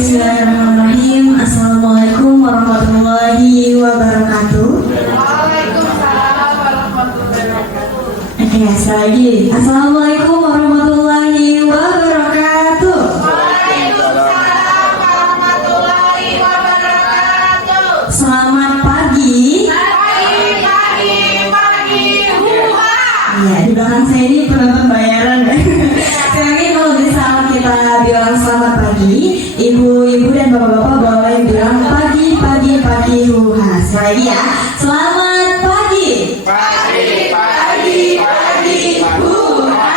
Bismillahirrahmanirrahim. Assalamualaikum warahmatullahi wabarakatuh. Waalaikumsalam warahmatullahi wabarakatuh. Oke, sekali lagi. Assalamualaikum warahmatullahi wabarakatuh. Waalaikumsalam warahmatullahi wabarakatuh. Selamat pagi. Pagi. Huha. Ya, di belakang saya ini penonton bayaran. Sekarang ini kalau misalnya kita bilang selamat pagi, ibu-ibu dan bapak-bapak boleh bilang pagi huha. Sekali lagi ya. Selamat pagi. Pagi. Huha.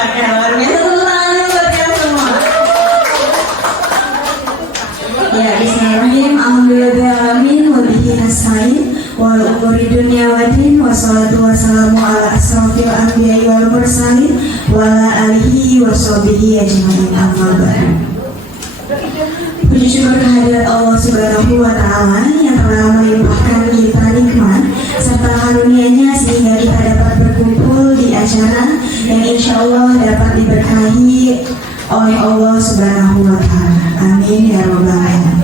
Oke, luar biasa, tepuk tangan buat kita semua. Ya, bismillahirrahmanirrahim. Alhamdulillahirrahmanirrahim. Wabihi nasta'in. Wal umuri dunya waddin. Wassalatu wassalamu ala asrofil anbiya'i wal mursalin wa ala alihi wa sahbihi ajma'in. Amma ba'du. Puji syukur kehadirat Allah Subhanahu wa Ta'ala yang telah melimpahkan kita nikmat serta karunia-Nya sehingga kita dapat berkumpul di acara yang insya Allah dapat diberkahi oleh Allah Subhanahu wa Ta'ala. Amin ya rabbal alamin.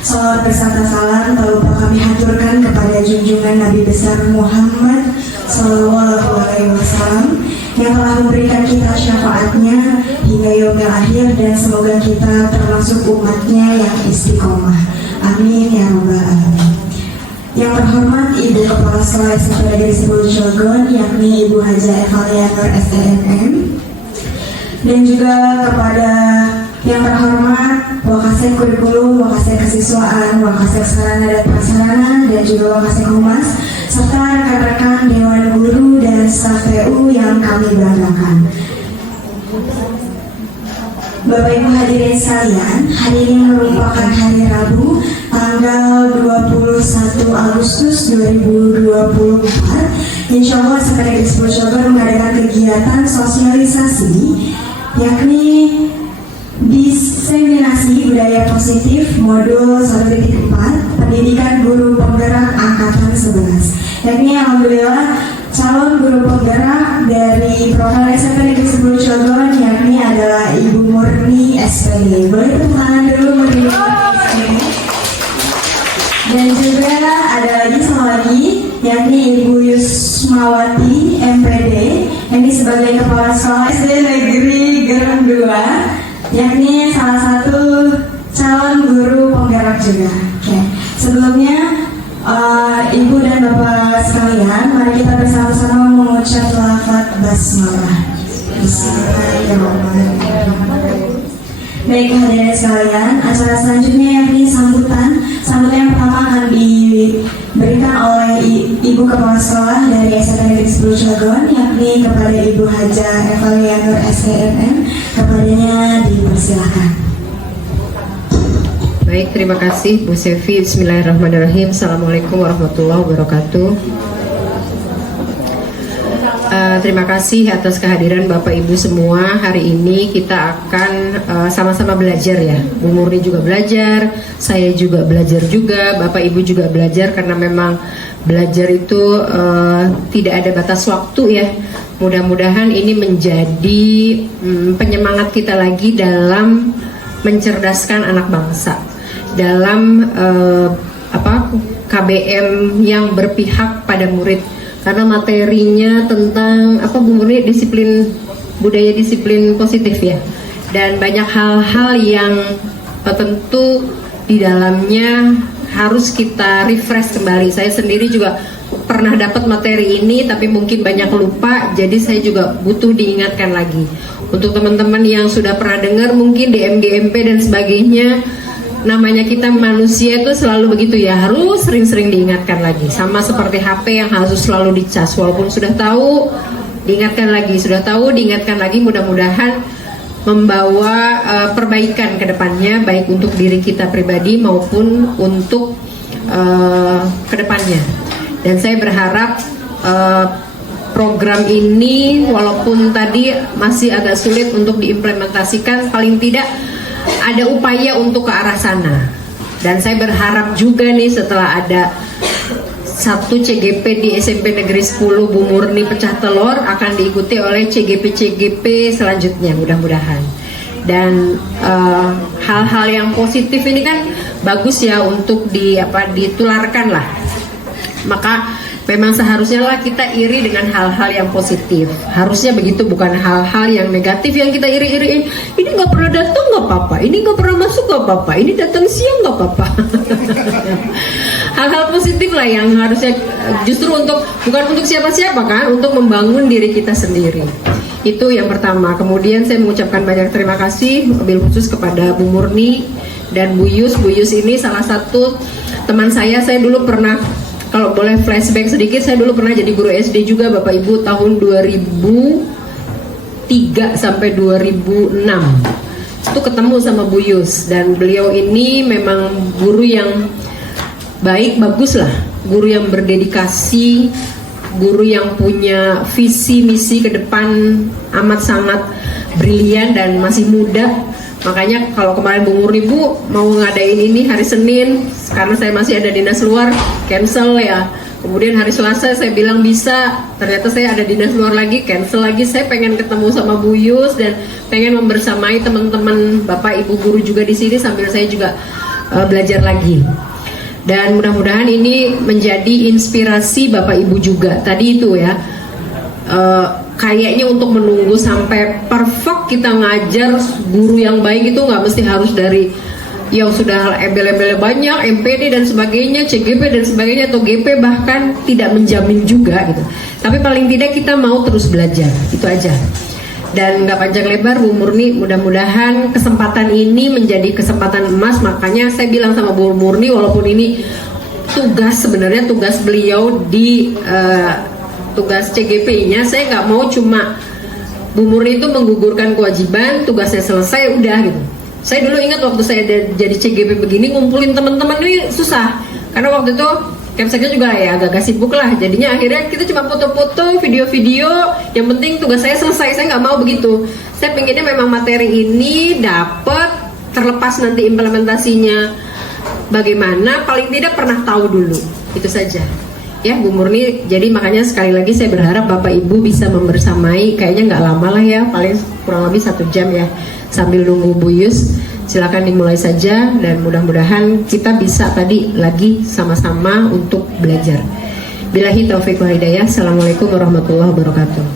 Salawat beserta salam tak lupa kami haturkan kepada junjungan Nabi besar Muhammad Sallallahu Alaihi Wasallam yang telah memberikan kita syafaatnya hingga yaumil akhir, dan semoga kita termasuk umatnya yang istiqomah. Amin ya rabbal alamin. Yang terhormat Ibu Kepala Sekolah SMP Negeri 10 Cilegon, yakni Ibu Haja Evalia Nur STMM, dan juga kepada yang terhormat Wakasek Kurikulum, Wakasek Kesiswaan, Wakasek Sarana dan Prasarana, dan juga Wakasek Humas, serta rekan-rekan Dewan Guru dan staf PU yang kami banggakan. Bapak Ibu hadirin sekalian, hari ini merupakan hari Rabu, tanggal 21 Agustus 2024. Insya Allah Sekretariat Dikbud Cilegon mengadakan kegiatan sosialisasi, yakni diseminasi budaya positif modul 1.4 pendidikan guru penggerak angkatan 11, yakni alhamdulillah calon guru penggerak dari program SMP Negeri 10 Cilegon yakni adalah Ibu Murni SPD. Boleh tepuk tangan dulu Murni SPD. Dan juga ada lagi sama lagi yakni Ibu Yusmawati MPD, yakni sebagai kepala sekolah SD Negeri Gerem 2, yakni salah satu calon guru penggerak juga. Oke. Sebelumnya Ibu dan Bapak sekalian, mari kita bersama-sama mengucap lafaz basmalah. Bismillahirrahmanirrahim. Baik hadirin sekalian, acara selanjutnya yakni sambutan yang pertama akan diberikan oleh Ibu Kepala Sekolah dari SMP Negeri 10 Cilegon, yakni kepada Ibu Haja Evalia Nur STMM. Kepadanya dipersilakan. Baik, terima kasih Bu Sevi. Bismillahirrahmanirrahim. Assalamualaikum warahmatullahi wabarakatuh. Terima kasih atas kehadiran Bapak Ibu semua. Hari ini kita akan sama-sama belajar ya. Bu Murni juga belajar, saya juga belajar juga, Bapak Ibu juga belajar, karena memang belajar itu tidak ada batas waktu ya. Mudah-mudahan ini menjadi penyemangat kita lagi dalam mencerdaskan anak bangsa, dalam KBM yang berpihak pada murid. Karena materinya tentang Bu Murni, budaya disiplin positif ya, dan banyak hal-hal yang tentu di dalamnya harus kita refresh kembali. Saya sendiri juga pernah dapat materi ini, tapi mungkin banyak lupa, jadi saya juga butuh diingatkan lagi. Untuk teman-teman yang sudah pernah dengar mungkin di MGMP dan sebagainya, namanya kita manusia itu selalu begitu ya, harus sering-sering diingatkan lagi. Sama seperti HP yang harus selalu dicas, walaupun sudah tahu diingatkan lagi, sudah tahu diingatkan lagi. Mudah-mudahan membawa perbaikan ke depannya, baik untuk diri kita pribadi maupun untuk ke depannya. Dan saya berharap program ini walaupun tadi masih agak sulit untuk diimplementasikan, paling tidak ada upaya untuk ke arah sana. Dan saya berharap juga nih setelah ada satu CGP di SMP Negeri 10 Bu Murni pecah telur, akan diikuti oleh CGP-CGP selanjutnya mudah-mudahan. dan hal-hal yang positif ini kan bagus ya untuk ditularkan lah. Maka memang seharusnya lah kita iri dengan hal-hal yang positif. Harusnya begitu, bukan hal-hal yang negatif yang kita iri-iriin. Ini nggak pernah datang nggak apa-apa, ini nggak pernah masuk nggak apa-apa, ini datang siang nggak apa-apa. Hal-hal positif lah yang harusnya justru bukan untuk siapa-siapa kan, untuk membangun diri kita sendiri. Itu yang pertama. Kemudian saya mengucapkan banyak terima kasih wabil khusus kepada Bu Murni dan Bu Yus. Bu Yus ini salah satu teman saya dulu pernah, kalau boleh flashback sedikit, saya dulu pernah jadi guru SD juga Bapak Ibu tahun 2003 sampai 2006. Itu ketemu sama Bu Yus, dan beliau ini memang guru yang baik, bagus lah, guru yang berdedikasi, guru yang punya visi misi ke depan amat sangat brilian dan masih muda. Makanya kalau kemarin Bu Murni Bu mau ngadain ini hari Senin, karena saya masih ada dinas luar, cancel ya. Kemudian hari Selasa saya bilang bisa, ternyata saya ada dinas luar lagi, cancel lagi. Saya pengen ketemu sama Bu Yus dan pengen membersamai teman-teman Bapak Ibu guru juga di sini sambil saya juga belajar lagi. Dan mudah-mudahan ini menjadi inspirasi Bapak Ibu juga. Tadi itu ya, kayaknya untuk menunggu sampai perfect kita ngajar guru yang baik itu nggak mesti harus dari yang sudah embel-embel banyak, MPD dan sebagainya, CGP dan sebagainya, atau GP bahkan tidak menjamin juga gitu. Tapi paling tidak kita mau terus belajar, itu aja. Dan nggak panjang lebar, Bu Murni, mudah-mudahan kesempatan ini menjadi kesempatan emas. Makanya saya bilang sama Bu Murni, walaupun ini sebenarnya tugas beliau di tugas CGP-nya, saya nggak mau cuma Bu Murni itu menggugurkan kewajiban, tugasnya selesai, udah gitu. Saya dulu ingat waktu saya jadi CGP begini, ngumpulin teman-teman ini susah. Karena waktu itu Kemseknya juga ya agak sibuk lah. Jadinya akhirnya kita cuma foto-foto, video-video, yang penting tugas saya selesai. Saya nggak mau begitu. Saya pengennya memang materi ini dapat, terlepas nanti implementasinya bagaimana, paling tidak pernah tahu dulu. Itu saja. Ya Bu Murni, jadi makanya sekali lagi saya berharap Bapak Ibu bisa membersamai, kayaknya nggak lama lah ya, paling kurang lebih 1 jam ya, sambil nunggu Bu Yus. Silakan dimulai saja, dan mudah-mudahan kita bisa tadi lagi sama-sama untuk belajar. Billahi taufiq wal hidayah. Assalamualaikum warahmatullahi wabarakatuh.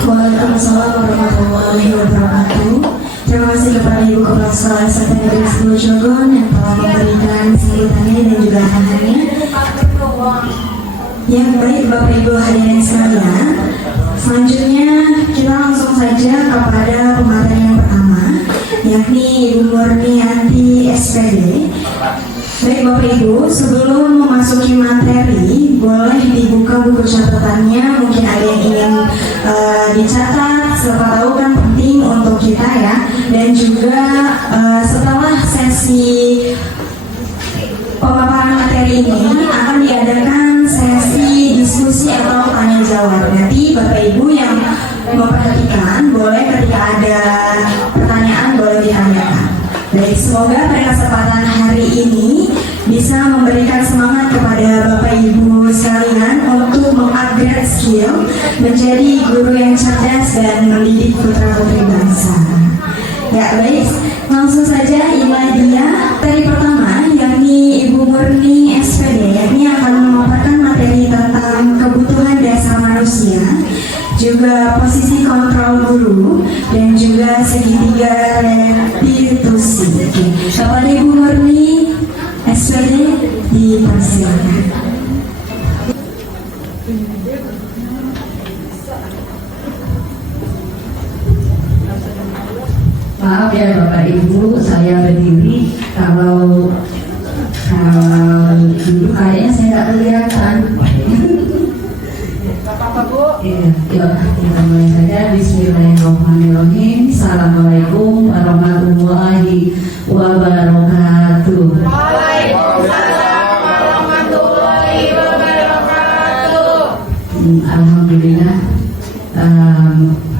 Waalaikumsalam warahmatullahi wabarakatuh. Terima kasih kepada Ibu Kepala Sekolah SMP Negeri 10 Cilegon yang telah memberikan sambutannya dan juga arahannya. Ya, baik Bapak Ibu hadirin sekalian, selanjutnya kita langsung saja kepada pemateri yang pertama, yakni Ibu Murnianti SPD. Baik Bapak Ibu, sebelum memasuki materi, boleh dibuka buku catatannya. Mungkin ada yang ingin dicatat, siapa tahu kan penting untuk kita ya. Dan juga setelah sesi pemaparan materi ini akan diadakan sesi diskusi atau tanya jawab. Nanti Bapak Ibu yang memperhatikan, boleh ketika ada pertanyaan boleh ditanyakan. Baik, semoga pada kesempatan hari ini bisa memberikan semangat kepada Bapak Ibu sekalian untuk mengupgrade skill menjadi guru yang cerdas dan mendidik putra-putri bangsa. Ya baik, langsung saja inilah dia materi pertama, yakni Ibu Murni SPD, yakni akan memaparkan materi tentang kebutuhan dasar manusia, juga posisi kontrol guru, dan juga segitiga restitusi. Kepada Ibu Murni SPD dipersilakan. Maaf ya Bapak Ibu, saya berdiri. Kalau dulu kayaknya saya nggak kelihatan. Bapak Bu. Iya, kita mulai saja. Bismillahirrahmanirrahim. Assalamualaikum warahmatullahi wabarakatuh. Waalaikumsalam warahmatullahi wabarakatuh. Alhamdulillah.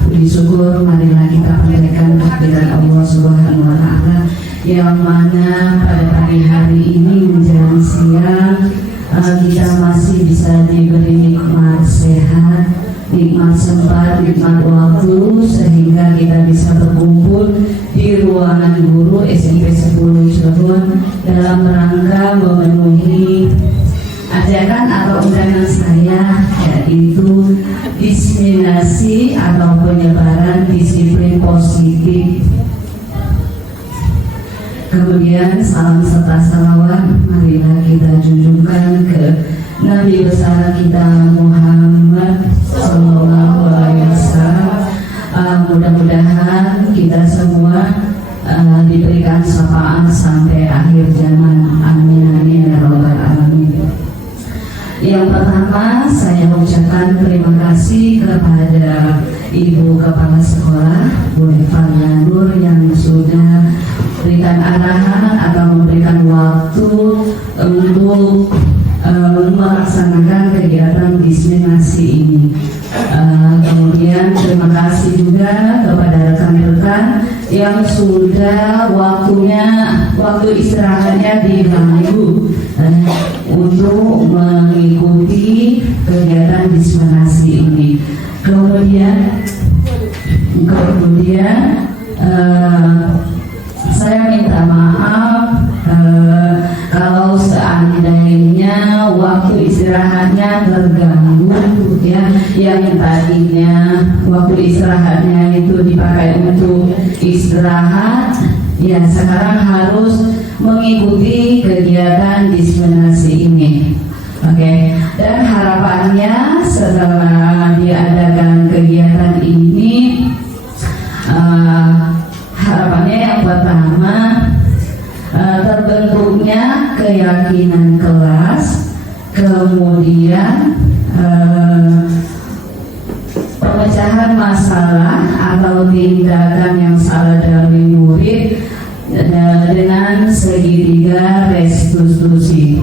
Puji syukur marilah kita panjatkan kehadirat Allah Subhanahu wa Ta'ala, yang mana pada pagi hari ini menjelang siang kita masih bisa diberi nikmat sehat, nikmat sempat, nikmat waktu, sehingga kita bisa berkumpul di ini ajakan atau undangan saya yaitu diseminasi atau penyebaran disiplin positif. Kemudian salam serta salawat marilah kita junjungkan ke Nabi besar kita Muhammad Sallallahu Alaihi Wasallam. Mudah-mudahan kita semua diberikan syafaat sampai akhir zaman. Amin amin ya rabbal alamin. Yang pertama saya ucapkan terima kasih kepada Ibu Kepala Sekolah Bu Eva Nur yang sudah berikan arahan atau memberikan waktu untuk melaksanakan kegiatan diseminasi ini. Kemudian terima kasih juga kepada rekan-rekan yang sudah waktu istirahatnya diganggu untuk mengikuti kegiatan diseminasi ini. Kemudian saya minta maaf kalau seandainya waktu istirahatnya terganggu ya, yang tadinya waktu istirahatnya itu dipakai untuk istirahat ya sekarang harus mengikuti kegiatan diseminasi ini. Oke. Dan harapannya setelah diadakan kegiatan ini harapannya yang pertama terbentuknya keyakinan kelas, kemudian pemecahan masalah atau tindakan yang salah dari murid dengan segitiga restitusi.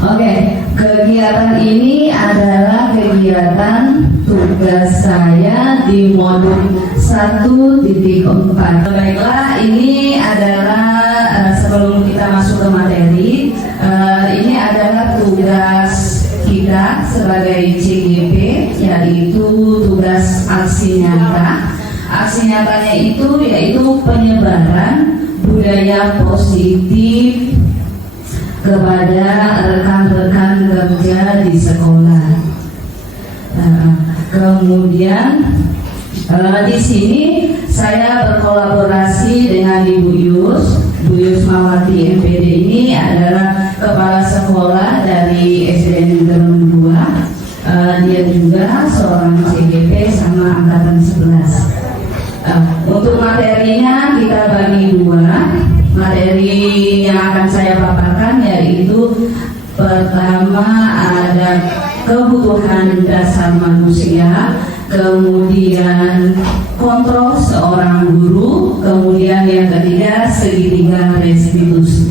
Oke, kegiatan ini adalah kegiatan tugas saya di modul 1.4. Baiklah, ini adalah sebelum kita masuk ke materi, ini adalah tugas kita sebagai CGP, yaitu tugas aksi nyata. Aksi nyatanya itu yaitu penyebaran budaya positif kepada rekan-rekan kerja di sekolah. Kemudian di sini saya berkolaborasi dengan Ibu Yus Mawati MPD. Ini adalah kepala sekolah dari SDN Negeri 2. Dia juga seorang CGP sama angkatan 11. Untuk materinya kita bagi dua. Materi yang akan saya paparkan yaitu pertama ada kebutuhan dasar manusia, kemudian kontrol seorang guru, kemudian yang ketiga segitiga restitusi.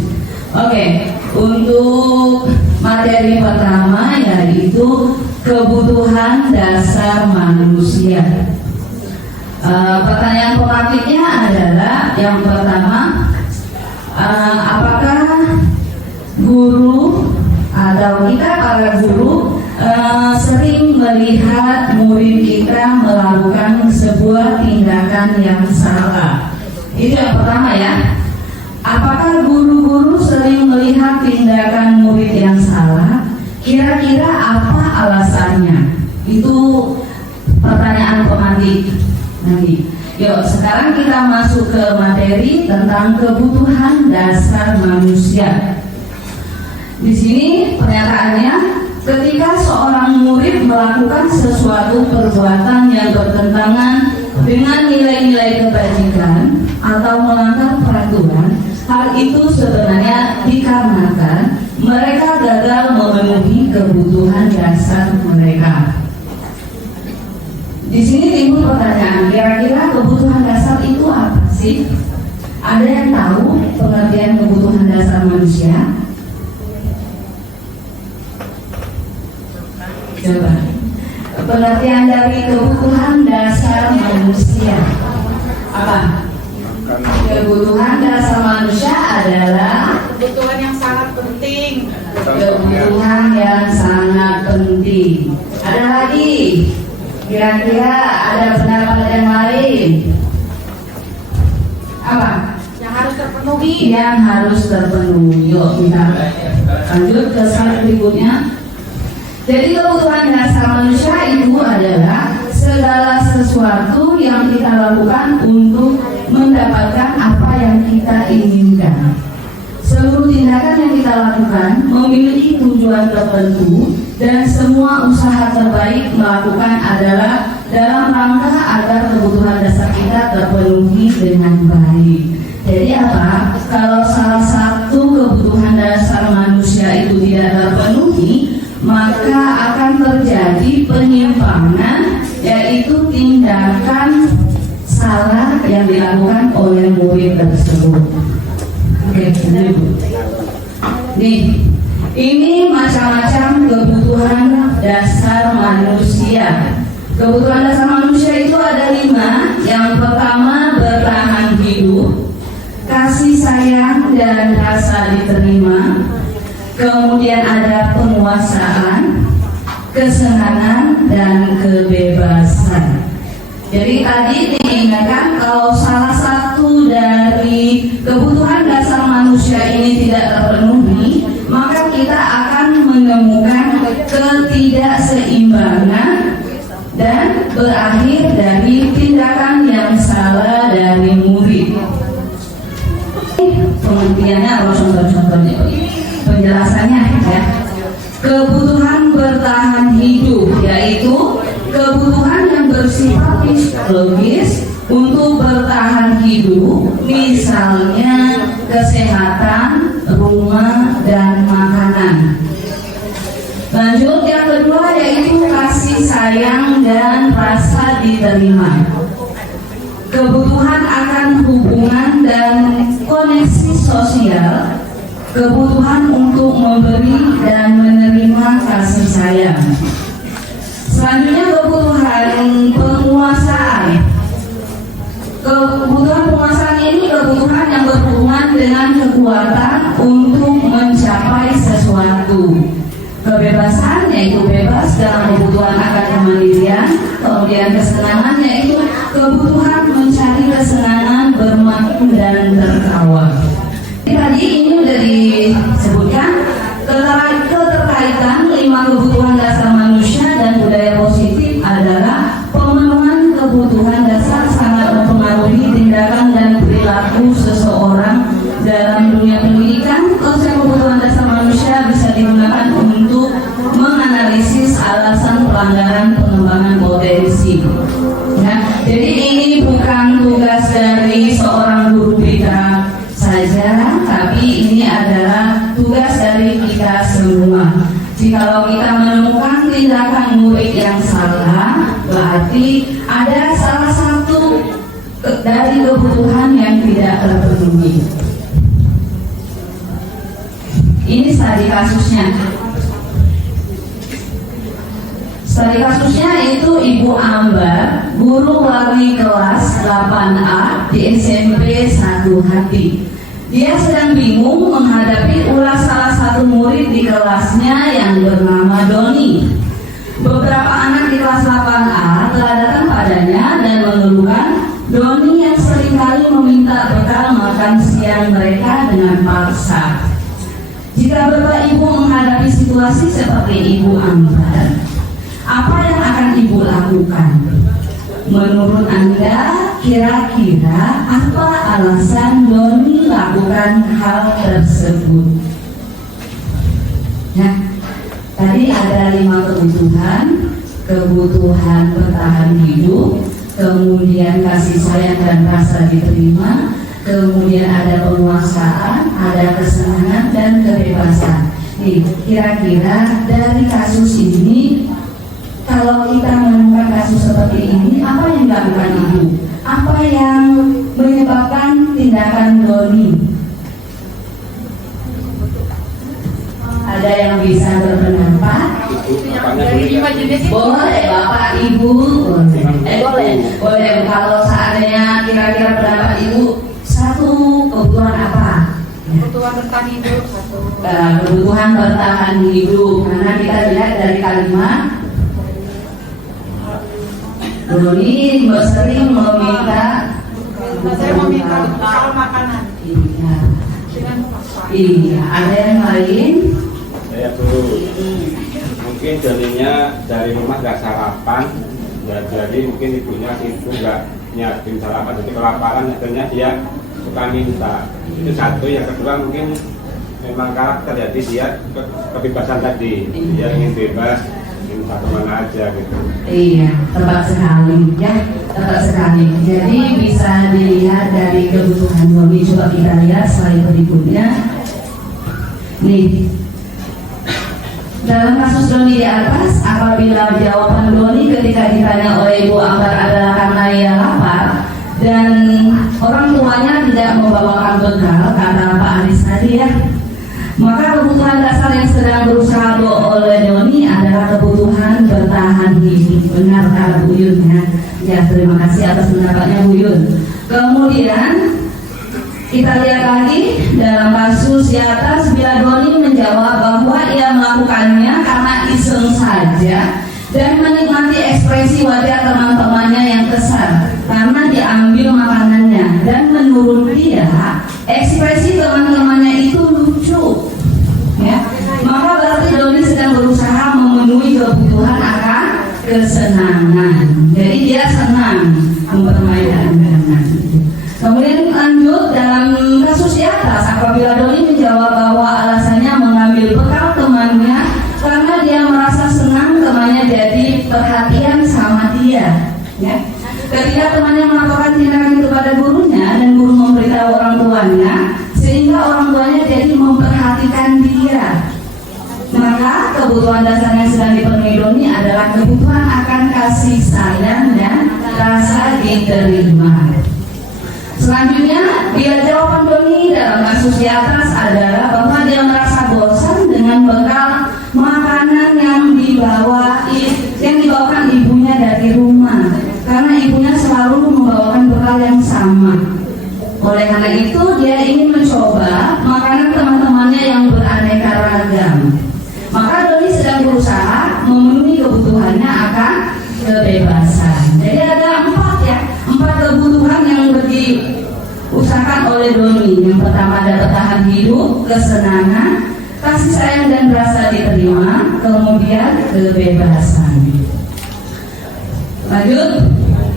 Oke, untuk materi pertama yaitu kebutuhan dasar manusia. Pertanyaan pematihnya adalah yang pertama, apakah guru atau kita para guru sering melihat murid kita melakukan sebuah tindakan yang salah? Itu yang pertama ya. Apakah guru-guru sering melihat tindakan murid yang salah? Kira-kira apa alasannya? Itu pertanyaan pematih nanti. Yuk, sekarang kita masuk ke materi tentang kebutuhan dasar manusia. Di sini pernyataannya, ketika seorang murid melakukan sesuatu perbuatan yang bertentangan dengan nilai-nilai kebajikan atau melanggar peraturan, hal itu sebenarnya dikarenakan mereka gagal memenuhi kebutuhan dasar mereka. Di sini timbul pertanyaan, kira-kira kebutuhan dasar itu apa sih? Ada yang tahu pengertian kebutuhan dasar manusia? Coba. Pengertian dari kebutuhan dasar manusia apa? Kebutuhan dasar manusia adalah Kebutuhan yang sangat penting. kebutuhan yang sangat penting. Ada lagi? Kira-kira ada pendapat yang lain? Apa? Yang harus terpenuhi. Yang harus terpenuhi. Yuk kita Lanjut ke slide berikutnya. Jadi kebutuhan dasar manusia itu adalah segala sesuatu yang kita lakukan untuk mendapatkan apa yang kita inginkan. Seluruh tindakan yang kita lakukan memiliki tujuan tertentu dan semua usaha terbaik melakukan adalah dalam rangka agar kebutuhan dasar kita terpenuhi dengan baik. Jadi apa? Kalau salah satu kebutuhan dasar manusia itu tidak terpenuhi, maka akan terjadi penyimpangan, yaitu tindakan salah yang dilakukan oleh murid tersebut. Oke, nih, ini macam-macam kebutuhan dasar manusia. Kebutuhan dasar manusia itu ada 5. Yang pertama, bertahan hidup, kasih sayang dan rasa diterima. Kemudian ada penguasaan, kesenangan dan kebebasan. Jadi tadi diingatkan kalau salah satu dari kebutuhan dasar manusia ini tidak terpenuhi, maka kita akan menemukan ketidakseimbangan dan berakhir dari tindakan yang salah dari murid. Pengertiannya atau contoh-contohnya, penjelasannya ya. Kebutuhan bertahan hidup yaitu kebutuhan yang bersifat fisiologis untuk bertahan hidup, misalnya kesehatan, rumah, dan makanan. Lanjut, yang kedua yaitu kasih sayang dan rasa diterima. Kebutuhan akan hubungan dan koneksi sosial, kebutuhan untuk memberi dan menerima kasih sayang. Selanjutnya kebutuhan penguasaan. Kebutuhan penguasaan ini kebutuhan yang berhubungan dengan kekuatan untuk mencapai sesuatu. Kebebasan yaitu bebas dalam kebutuhan akan kemandirian. Kemudian kesenangan yaitu kebutuhan mencari kesenangan, bermain dan tertawa. Tadi ini sudah disebutkan keterkaitan 5 kebutuhan dasar manusia dan budaya positif adalah pemenuhan kebutuhan dasar sangat mempengaruhi tindakan dan perilaku seseorang dalam dunia pendidikan. Konsep kebutuhan dasar manusia bisa digunakan untuk menganalisis alasan pelanggaran pengembangan potensi. Ya, jadi ini bukan tugas dari seorang guru BK saja, tapi ini adalah tugas dari kita semua. Jikalau kita menemukan tindakan murid yang salah, berarti ada salah satu dari kebutuhan yang tidak terpenuhi. Ini studi kasusnya. Studi kasusnya itu Ibu Ambar, guru wali kelas 8A di SMP 1 Hati. Dia sedang bingung menghadapi ulah salah satu murid di kelasnya yang bernama Doni. Beberapa anak di kelas 8A telah datang padanya dan mengeluhkan Doni yang seringkali meminta bekal makan siang mereka dengan paksa. Jika Bapak Ibu menghadapi situasi seperti Ibu Ambar, apa yang akan Ibu lakukan? Menurut Anda, kira-kira apa alasan Doni lakukan hal tersebut? Nah, tadi ada 5 kebutuhan. Kebutuhan bertahan hidup, kemudian kasih sayang dan rasa diterima, kemudian ada penguasaan, ada kesenangan dan kebebasan. Nih, kira-kira dari kasus ini, kalau kita menemukan kasus seperti ini, apa yang dilakukan Ibu? Apa yang menyebabkan tindakan Doni? Ada yang bisa berpendapat? Boleh, Bapak Ibu. Boleh. Kalau seandainya kira-kira pendapat Ibu, satu kebutuhan apa? Kebutuhan bertahan hidup satu. Kebutuhan bertahan hidup. Karena kita lihat dari kalimat Doni sering meminta. Saya meminta bekal makanan. Iya. Dengan paksa. Iya. Ada yang lain? mungkin jadinya dari rumah nggak sarapan, ya, jadi mungkin ibunya itu nggak nyiapin sarapan, jadi kelaparan, akhirnya dia suka minta. Itu satu. Yang kedua mungkin memang karakter, jadi dia kebebasan tadi, dia ingin bebas, ingin kemana aja gitu. Iya, tepat sekali ya, tepat sekali. Jadi bisa dilihat dari kebutuhan Doni. Coba kita lihat slide berikutnya. Nih, dalam kasus Doni di atas, apabila jawaban Doni ketika ditanya oleh Ibu Ambar adalah karena ia lapar dan orang tuanya tidak membawakan bekal, kata Pak Aris tadi ya, maka kebutuhan dasar yang sedang berusaha oleh Doni adalah kebutuhan bertahan hidup. Benar kata Bu Yun ya. Ya, terima kasih atas pendapatnya Bu Yun. Kemudian kita lihat lagi dalam kasus di atas, bila Doni menjawab bahwa ia melakukannya karena iseng saja dan menikmati ekspresi wajah teman-temannya yang kesal karena diambil makanannya, dan menurut dia ekspresi teman-temannya itu lucu ya, maka berarti Doni sedang berusaha memenuhi kebutuhan akan kesenangan. Jadi dia senang mempermainkan mainan. Kemudian lanjut dalam kasus di atas, apabila Doni menjawab bahwa alasannya mengambil bekal temannya karena dia merasa senang temannya jadi perhatian sama dia ya. Ketika temannya melakukan tindakan kepada gurunya dan guru memberitahu orang tuanya, sehingga orang tuanya jadi memperhatikan dia, maka kebutuhan dasar yang sedang dipenuhi Doni adalah kebutuhan akan kasih sayang dan rasa diterima. Selanjutnya, bila jawaban Doni dalam kasus di atas adalah bahwa dia merasa bosan dengan bekal makanan yang dibawakan ibunya dari rumah, karena ibunya selalu membawakan bekal yang sama. Oleh karena itu, dia ingin mencoba makanan teman-temannya yang beraneka ragam. Maka Doni sedang berusaha memenuhi kebutuhannya akan kebebasan. Jadi ada empat kebutuhan yang diusahakan oleh Doni. Yang pertama ada bertahan hidup, kesenangan, kasih sayang dan rasa diterima, kemudian kebebasan. Lanjut,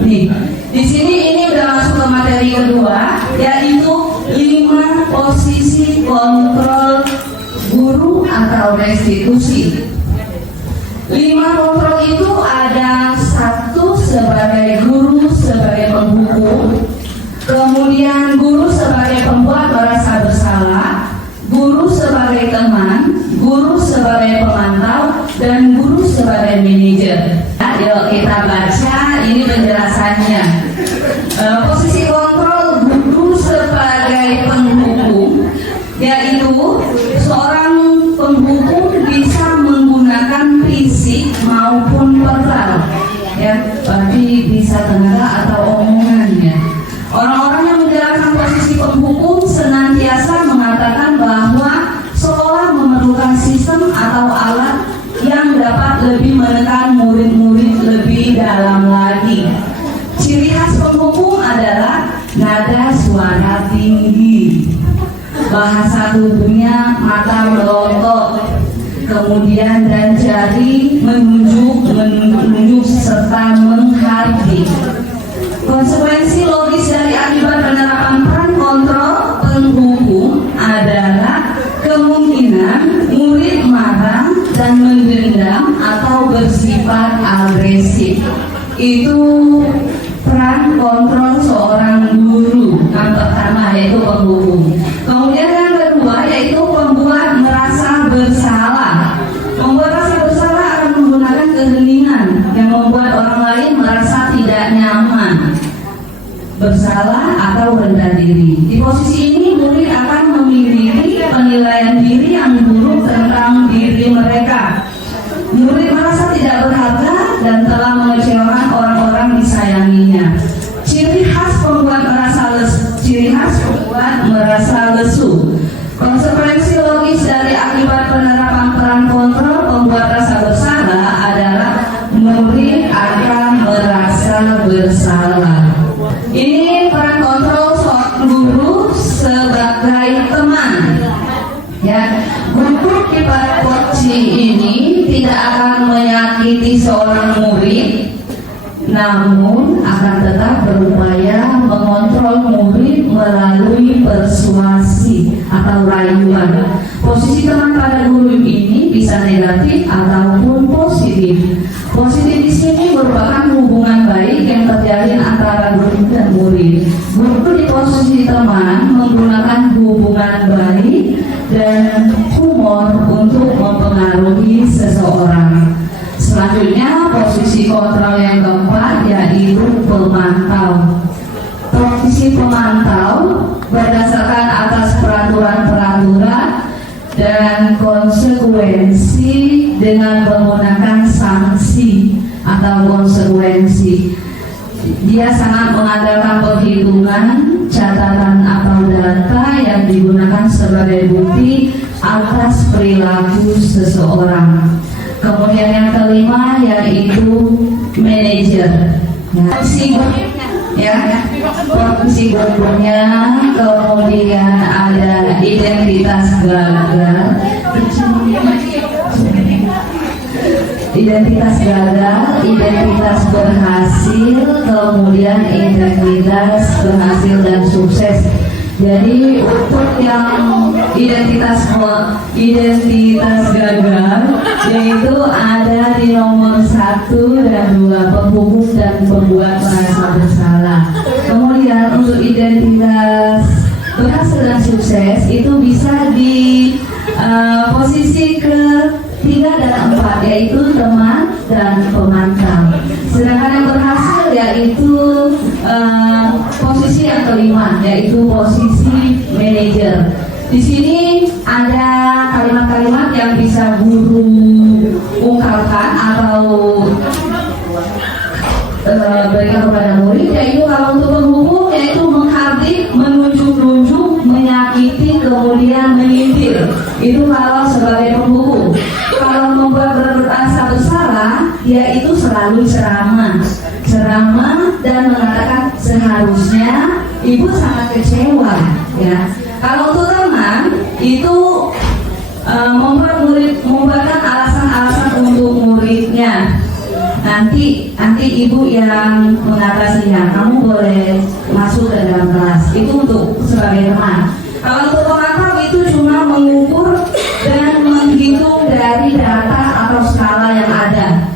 nih di sini ini udah masuk ke materi kedua, yaitu 5 posisi kontrol guru atau restitusi. 5 kontrol itu ada: 1 sebagai guru sebagai penghukum, kemudian guru sebagai pembuat merasa bersalah, guru sebagai teman, guru sebagai pemantau, dan guru sebagai manajer. Yuk kita baca ini penjelasannya. Posisi kontrol guru sebagai penghukum, yaitu seorang penghukum bisa menggunakan fisik maupun verbal, ya, berarti bisa tenaga atau omongannya. Orang-orang yang menjalankan posisi penghukum senantiasa mengatakan bahwa sekolah memerlukan sistem atau alat yang dapat lebih menekan murid-murid lebih dalam lagi. Ciri khas penghukum adalah nada suara tinggi, bahasa tubuhnya mata melotot, kemudian dan jari menunjuk serta menghardik. Konsekuensi logis dari akibat penerapan peran kontrol penghukum adalah kemungkinan murid marah dan mendendam atau bersifat agresif. Itu peran kontrol seorang guru. Yang pertama yaitu penghukum. Kemudian yang kedua yaitu membuat merasa bersalah. Membuat rasa bersalah akan menggunakan keheningan yang membuat orang lain merasa tidak nyaman, bersalah atau rendah diri. Di posisi ini murid akan memiliki penilaian diri yang buruk tentang diri mereka. Murid merasa tidak berharga dan telah mengecewakan orang-orang disayanginya. Ciri khas membuat merasa lesu. Konsekuensi logis dari akibat penerapan peran kontrol pembuat rasa bersalah adalah murid akan merasa bersalah. Ini peran kontrol seorang guru sebagai teman. Ya, guru di Parepoci ini tidak akan seorang murid, namun akan tetap berupaya mengontrol murid melalui persuasi atau rayuan. Posisi teman pada guru ini bisa negatif ataupun positif. Positif di sini merupakan hubungan baik yang terjalin antara guru dan murid. Guru di posisi teman menggunakan hubungan baik dan humor untuk mempengaruhi seseorang. Selanjutnya posisi kontrol yang keempat yaitu pemantau. Posisi pemantau berdasarkan atas peraturan-peraturan dan konsekuensi dengan menggunakan sanksi atau konsekuensi. Dia sangat mengandalkan perhitungan, catatan atau data yang digunakan sebagai bukti atas perilaku seseorang. Kemudian yang kelima yaitu manajer. Fungsi gurunya, kemudian ada identitas gagal, identitas berhasil, kemudian identitas berhasil dan sukses. Jadi untuk yang identitas gagal yaitu ada di nomor 1 dan 2, penghukum dan pembuat merasa bersalah. Kemudian untuk identitas berhasil dan sukses itu bisa di posisi ke-3 dan 4 yaitu teman dan pemantau. Sedangkan yang berhasil yaitu posisi yang kelima yaitu posisi manajer. Di sini ada kalimat-kalimat yang bisa guru ungkapkan atau berikan kepada murid, yaitu kalau untuk penghukum yaitu menghardik, menunjuk-nunjuk, menyakiti, kemudian menyindir. Itu kalau sebagai penghukum. Kalau membuat berasa bersalah, yaitu selalu ceramah dan mengatakan seharusnya ibu sangat kecewa, ya. Kalau untuk teman itu membuatkan alasan-alasan untuk muridnya. Nanti ibu yang mengatasinya, kamu boleh masuk ke dalam kelas. Itu untuk sebagai teman. Kalau untuk pemantau itu cuma mengukur dan menghitung dari data atau skala yang ada.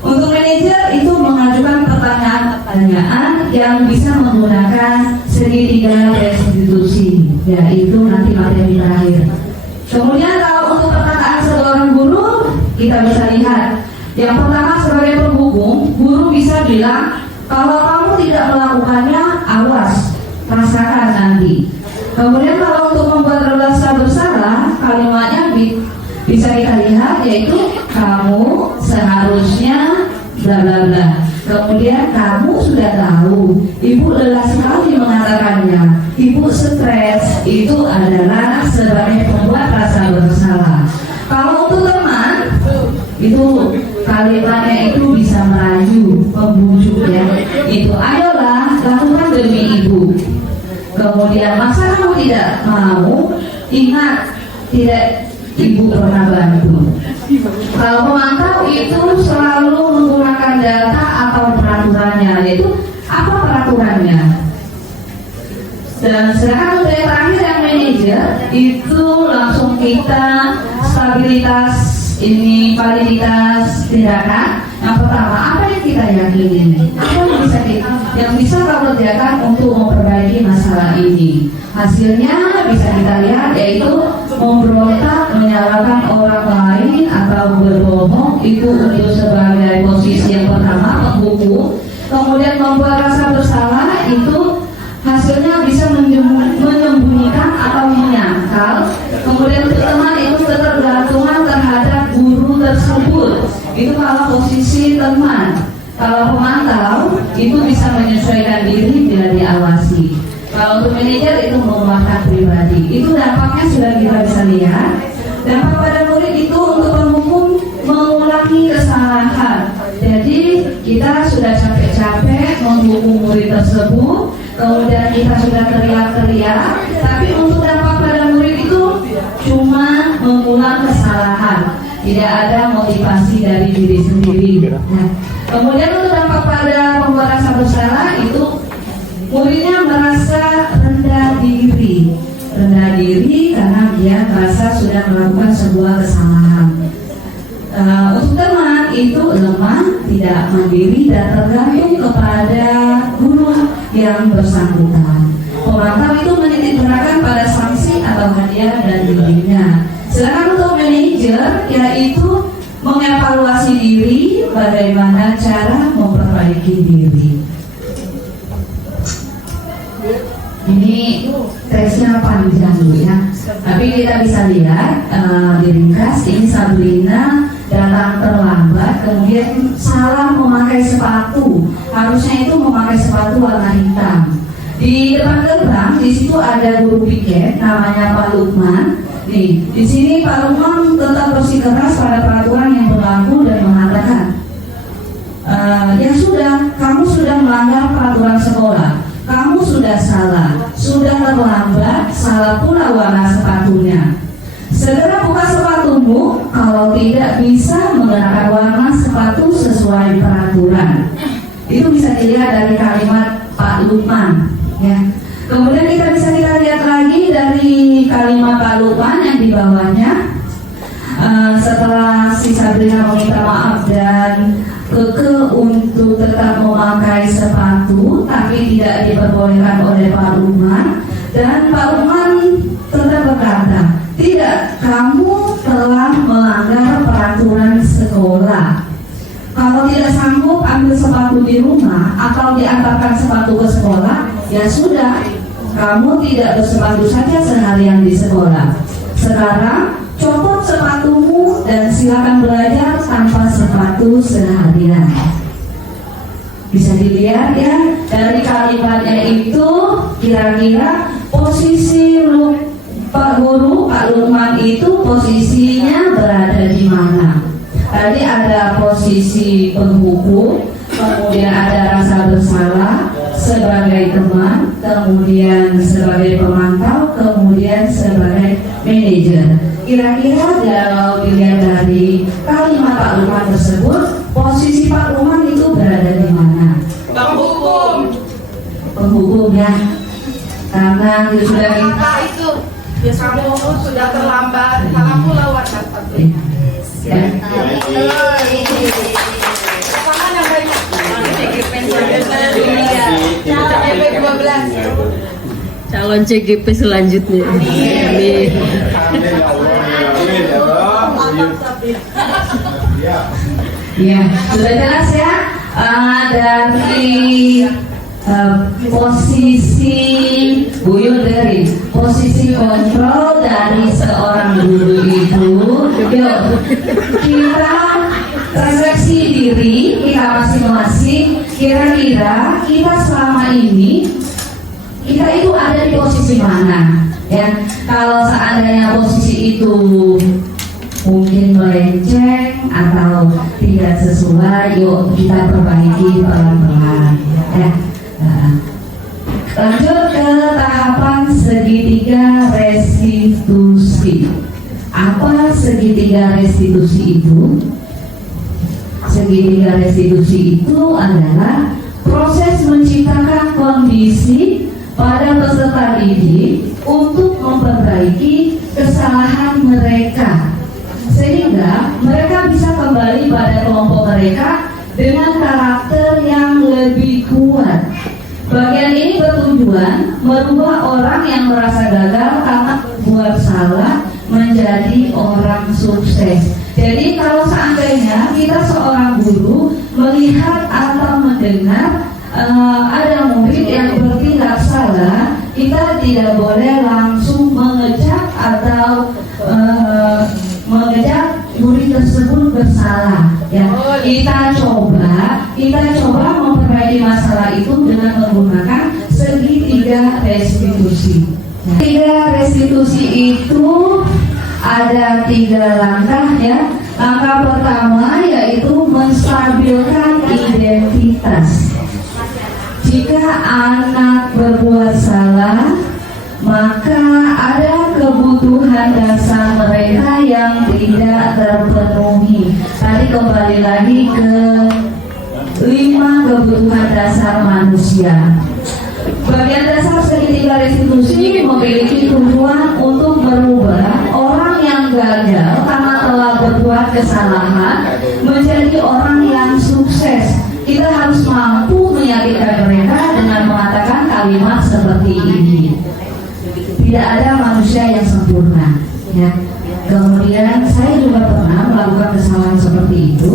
Untuk manajer itu mengajukan pertanyaan-pertanyaan yang bisa menggunakan segitiga restitusi, yaitu nanti materi terakhir. Kemudian kalau untuk perkataan seorang guru kita bisa lihat. Yang pertama sebagai penghukum, guru bisa bilang kalau kamu tidak melakukannya, awas, rasakan nanti. Kemudian kalau untuk membuat rasa bersalah, kalimatnya bisa kita lihat yaitu kamu seharusnya bla bla bla. Kemudian kamu sudah tahu, ibu lelah sekali mengatakannya, ibu stres, itu adalah sebagai pembuat rasa bersalah. Kalau untuk teman, itu kalimatnya itu bisa merayu, membujuk, ya. Itu ayolah lakukan demi ibu. Kemudian masa kamu tidak mau, ingat tidak ibu pernah bantu. Kalau pemantau itu selalu menggunakan data atau peraturannya, yaitu apa peraturannya. Dan sedangkan untuk yang terakhir yang manajer itu langsung kita stabilitas ini, validitas tindakan. Yang pertama, apa yang kita yakini, apa yang bisa kita kerjakan untuk memperbaiki masalah ini. Hasilnya bisa kita lihat yaitu memberontak, menyalahkan orang lain atau berbohong, itu untuk sebagai posisi yang pertama, penghukum. Kemudian membuat rasa bersalah, itu hasilnya bisa menyembunyikan atau menyangkal. Kemudian teman itu ketergantungan terhadap guru tersebut, itu kalau posisi teman. Kalau pemantau itu bisa menyesuaikan diri bila diawasi. Kalau untuk manajer itu menguatkan pribadi. Itu dampaknya sudah kita bisa lihat. Dampak pada murid itu untuk penghukum mengulangi kesalahan. Jadi kita sudah capek-capek menghukum murid tersebut, kemudian kita sudah teriak-teriak, tapi untuk dampak pada murid itu cuma mengulang kesalahan. tidak ada motivasi dari diri sendiri. Nah, kemudian untuk dampak pada pembuat rasa bersalah itu muridnya merasa rendah diri karena dia merasa sudah melakukan sebuah kesalahan. Untuk teman itu lemah, tidak mandiri dan tergantung kepada guru yang bersangkutan. Pemantau itu menitik beratkan pada sanksi atau hadiah dan dirinya. Sedangkan untuk manajer yaitu mengevaluasi diri, bagaimana cara memperbaiki diri. Ini teksnya panjang dulu ya, tapi kita bisa lihat diringkas. Ini Sabrina datang terlambat, kemudian salah memakai sepatu. Harusnya itu memakai sepatu warna hitam. Di depan gerbang di situ ada guru piket namanya Pak Lukman. Nih, di sini Pak Lukman tetap bersikeras pada peraturan yang berlaku dan mengatakan, ya sudah, kamu sudah melanggar peraturan sekolah. Kamu sudah salah, sudah terlambat, salah pula warna sepatunya. Segera buka sepatumu, kalau tidak bisa menggunakan warna sepatu sesuai peraturan. Itu bisa dilihat dari kalimat Pak Lukman, ya. Kemudian kita lihat lagi dari kalimat Pak Lukman yang di bawahnya. Setelah si Sabrina meminta maaf dan keke untuk tetap memakai sepatu, tapi tidak diperbolehkan oleh Pak Lukman, dan Pak Lukman tetap berkata, tidak, kamu telah melanggar peraturan sekolah. Kalau tidak sanggup ambil sepatu di rumah atau diantarkan sepatu ke sekolah, ya sudah, kamu tidak bersepatu saja seharian di sekolah. Sekarang copot sepatumu dan silakan belajar tanpa sepatu seharian. Bisa dilihat ya dari kalimatnya itu, kira-kira posisi Pak Guru, Pak Lukman itu posisinya berada di mana? Tadi ada posisi penghukum, kemudian ada rasa bersalah sebagai teman, kemudian sebagai pemantau, kemudian sebagai manajer. Kira-kira kalau dilihat dari kalimat Pak Lukman tersebut, posisi Pak Lukman itu berada di mana? Penghukum. Penghukum ya, karena sudah itu ya, kamu sudah terlambat, kamu lewat sepatu. ya. Tangan yang banyak. CGP 12. Calon CGP selanjutnya. Amin. Ya, sudah jelas ya. Dari posisi Buyut dari posisi kontrol dari seorang guru itu, yuk kita refleksi diri kita masing-masing. Kira-kira kita selama ini kita itu ada di posisi mana? Ya, kalau seandainya posisi itu mungkin melenceng atau tidak sesuai, yuk kita perbaiki pelan-pelan. Ya. Lanjut ke tahapan segitiga restitusi. Apa segitiga restitusi itu? Segitiga restitusi itu adalah proses menciptakan kondisi pada peserta didik untuk memperbaiki kesalahan mereka, sehingga mereka bisa kembali pada kelompok mereka dengan karakter yang lebih kuat. Bagian ini bertujuan merubah orang yang merasa gagal karena berbuat salah menjadi orang sukses. Jadi kalau seandainya kita seorang guru melihat atau mendengar ada murid yang bertindak salah, kita tidak boleh langsung mengejak atau mengejak murid tersebut bersalah. Ya, kita coba memperbaiki masalah itu dengan menggunakan segitiga restitusi. Tiga restitusi itu ada 3 langkah ya. Langkah pertama yaitu menstabilkan identitas. Jika anak berbuat salah, maka ada kebutuhan kebutuhan dasar mereka yang tidak terpenuhi. Tadi kembali lagi ke 5 kebutuhan dasar manusia. Bagian dasar segitiga restitusi memiliki tujuan untuk merubah orang yang gagal karena telah berbuat kesalahan menjadi orang yang sukses. Kita harus mampu meyakinkan mereka dengan mengatakan kalimat seperti ini. Tidak ada manusia yang sempurna, ya. Kemudian saya juga pernah melakukan kesalahan seperti itu.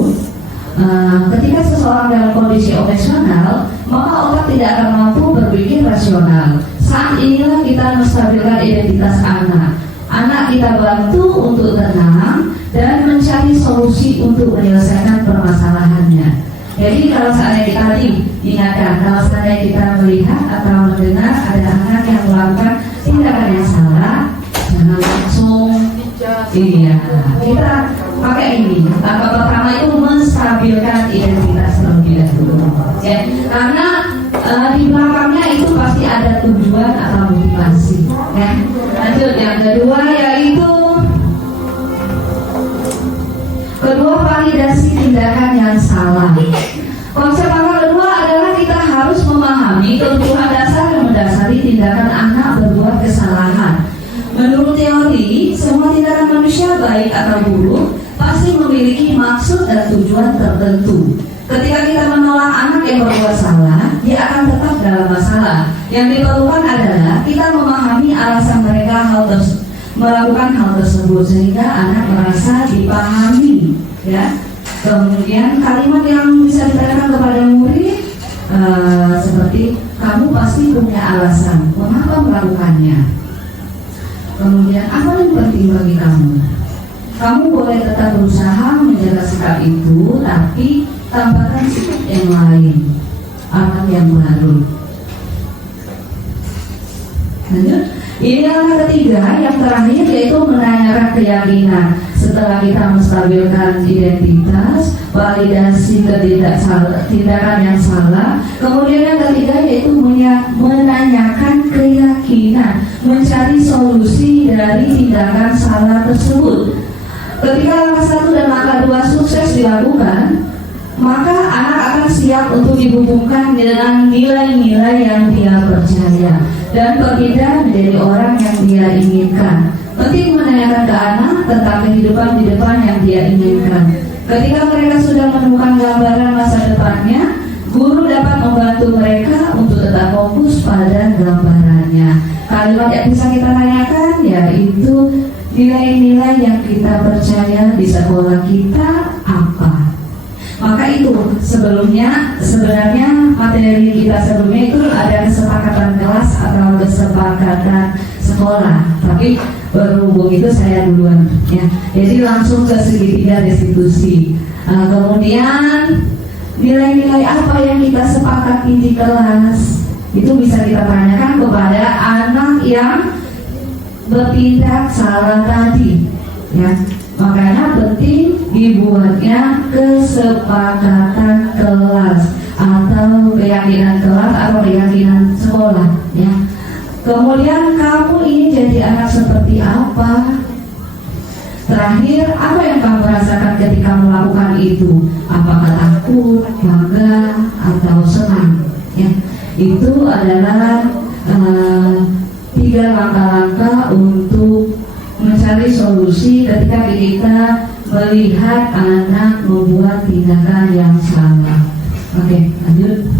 Ketika seseorang dalam kondisi emosional, maka otak tidak akan mampu berpikir rasional. Saat inilah kita menstabilkan identitas anak. Anak kita bantu untuk tenang dan mencari solusi untuk menyelesaikan permasalahannya. Jadi kalau seandainya tadi ingatkan, kalau seandainya kita melihat atau mendengar ada anak yang melakukan tindakan yang salah, jangan langsung kita pakai ini. Langkah pertama itu menstabilkan identitas terlebih dahulu, ya. Karena di belakangnya itu pasti ada tujuan atau motivasi, ya. Lanjut yang kedua yaitu validasi tindakan yang salah. Konsep langkah kedua adalah kita harus memahami kebutuhan dasar yang mendasari tindakan anak berbuat kesalahan. Menurut teori, semua tindakan manusia baik atau buruk pasti memiliki maksud dan tujuan tertentu. Ketika kita menolak anak yang berbuat salah, dia akan tetap dalam masalah. Yang diperlukan adalah kita memahami alasan mereka melakukan hal tersebut sehingga anak merasa dipahami, ya. Kemudian kalimat yang bisa diberikan kepada murid seperti kamu pasti punya alasan mengapa melakukannya. Kemudian apa yang penting bagi kamu? Kamu boleh tetap berusaha menjaga sikap itu, tapi tambahkan sikap yang lain, anak yang baru. Lanjut. Ini langkah ketiga, yang terakhir yaitu menanyakan keyakinan. Setelah kita menstabilkan identitas, validasi tindakan yang salah, kemudian yang ketiga yaitu menanyakan keyakinan, mencari solusi dari tindakan salah tersebut. Ketika langkah 1 dan langkah 2 sukses dilakukan, maka anak akan siap untuk dihubungkan dengan nilai-nilai yang dia percaya dan berpindah menjadi orang yang dia inginkan. Penting menanyakan ke anak tentang kehidupan di depan yang dia inginkan. Ketika mereka sudah menemukan gambaran masa depannya, guru dapat membantu mereka untuk tetap fokus pada gambarannya. Kalimat yang bisa kita tanyakan yaitu nilai-nilai yang kita percaya di sekolah kita apa. Maka itu sebenarnya materi kita sebelumnya itu ada kesepakatan kelas atau kesepakatan sekolah, tapi berhubung itu saya duluan, ya. Jadi langsung ke segitiga restitusi. Kemudian nilai-nilai apa yang kita sepakati di kelas itu bisa kita tanyakan kepada anak yang bertindak salah tadi, ya. Makanya penting dibuatnya kesepakatan kelas atau keyakinan kelas atau keyakinan sekolah, ya. Kemudian kamu ini jadi anak seperti apa? Terakhir, apa yang kamu rasakan ketika melakukan itu? Apakah takut, bangga, atau senang? Ya, itu adalah 3 langkah-langkah untuk mencari solusi ketika kita melihat anak membuat tindakan yang salah. Oke, lanjut.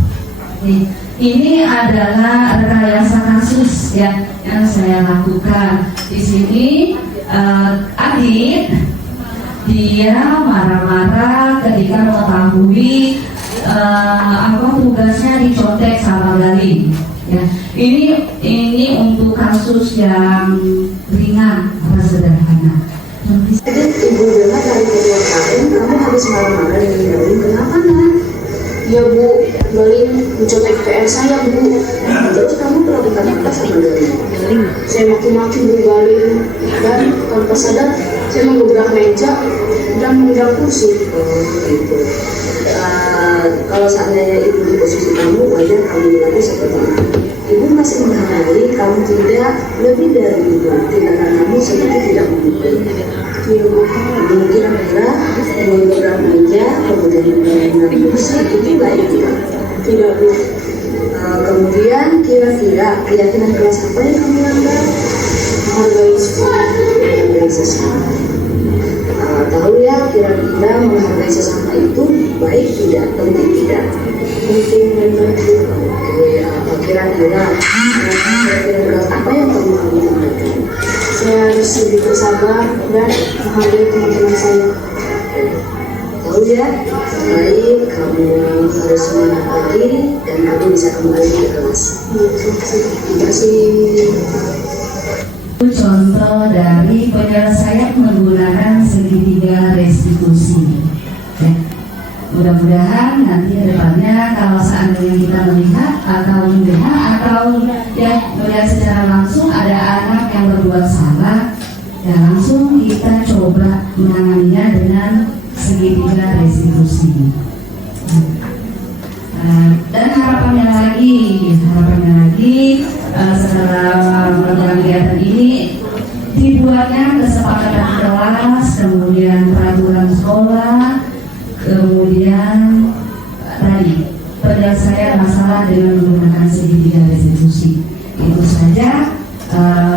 Ini adalah rekayasa kasus, ya, yang saya lakukan. Di sini Adit dia marah-marah ketika mengetahui tugasnya dicontek sama Gali. Ya, ini untuk kasus yang ringan atau sederhana. Ibu dengar dari kedua tahun kamu habis marah-marah dengan Galin, kenapa nak? Ya bu, Galin mencontek PR saya bu. Terus kamu melakukannya apa sama Galin? Saya maki-maki bu Galin, dan tanpa sadar saya menggebrak meja dan mengebrak kursi. Kalau seandainya ibu di posisi kamu, wajar kamu berlaku seperti itu. Ibu masih menghargai kamu tidak lebih dari itu. Tindakan kamu sedikit tidak mendukung. Ibu kira-kira menggerak meja, kemudian menggerak kursi, itu baik tidak? Tidak, Bu. Kemudian kira-kira keyakinan kelas apa yang kamu langgar? Menghargai sesama. Tahu ya, kira-kira menghargai sesama itu baik tidak, penting tidak? Penting benar. Oke, kira-kira apa yang kamu lakukan? Saya harus lebih bersabar dan menghargai teman-teman saya. Tahu ya, baik kamu harus menghargai dan kamu bisa kembali ke kelas. Terima kasih. Contoh dari penyelesaian menggunakan segitiga restitusi. Ya. Mudah-mudahan nanti ke depannya kalau seandainya kita melihat atau mendengar atau ya melihat secara langsung ada anak yang berbuat salah, ya langsung kita coba menanganinya dengan segitiga restitusi. Dan harapannya lagi setelah melakukan kegiatan ini dibuatnya kesepakatan kelas, kemudian peraturan sekolah, kemudian tadi penyelesaian masalah dengan menggunakan segitiga restitusi. Itu saja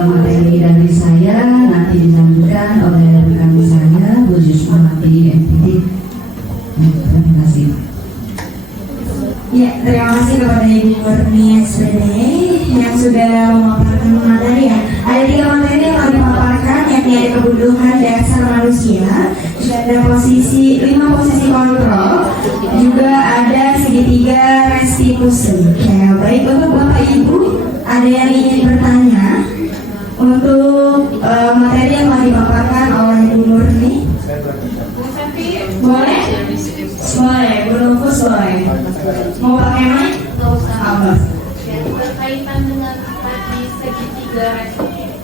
materi dari saya, nanti dilanjutkan oleh rekan saya Bu Jusmawati MPD. Terima kasih. Ya, terima kasih kepada Ibu Murni SPD yang sudah memaparkan materi ya. Ada 3 materi yang akan dipaparkan, yakni ada kebutuhan dasar manusia, ada 5 posisi kontrol, juga ada segitiga restitusi. Ya, baik untuk Bapak Ibu, ada yang ingin bertanya untuk materi yang akan dipaparkan oleh Ibu Murni? Boleh? Boleh, Bu Rufus boleh. Mau pakai mic? Nggak usah. Apa? Ya, berkaitan dengan tadi segitiga